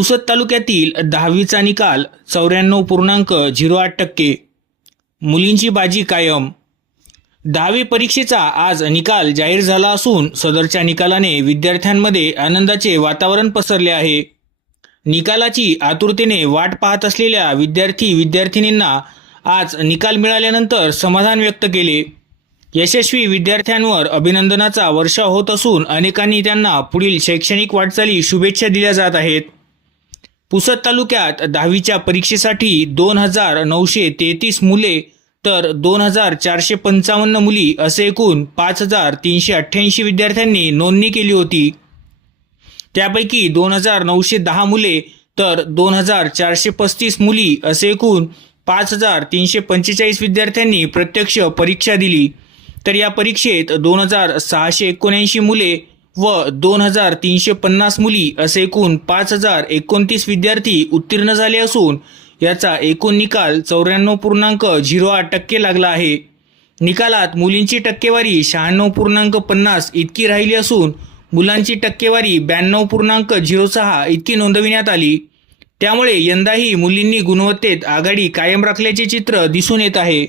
पुसद तालुक्यातील 10वीचा निकाल 94.08%. मुलींची बाजी कायम. 10वी परीक्षेचा आज निकाल जाहीर झाला असून सदरच्या निकालाने विद्यार्थ्यांमध्ये आनंदाचे वातावरण पसरले आहे. निकालाची आतुरतेने वाट पाहत असलेल्या विद्यार्थिनींना आज निकाल मिळाल्यानंतर समाधान व्यक्त केले. यशस्वी विद्यार्थ्यांवर अभिनंदनाचा वर्षाव होत असून अनेकांनी त्यांना पुढील शैक्षणिक वाटचाली शुभेच्छा दिल्या जात आहेत. पुसद तालुक्यात 10वीच्या परीक्षेसाठी 2,933 मुले तर 2,455 मुली असे एकूण 5,388 विद्यार्थ्यांनी नोंदणी केली होती. त्यापैकी 2,910 मुले तर 2,435 मुली असे एकूण 5,345 विद्यार्थ्यांनी प्रत्यक्ष परीक्षा दिली. तर या परीक्षेत 2,679 मुले व 2,350 मुली असे एकूण 5,029 विद्यार्थी उत्तीर्ण झाले असून याचा एकूण निकाल 94.08% लागला आहे. निकालात मुलींची टक्केवारी 96.50 इतकी राहिली असून मुलांची टक्केवारी 92.06 इतकी नोंदविण्यात आली. त्यामुळे यंदाही मुलींनी गुणवत्तेत आघाडी कायम राखल्याचे चित्र दिसून येत आहे.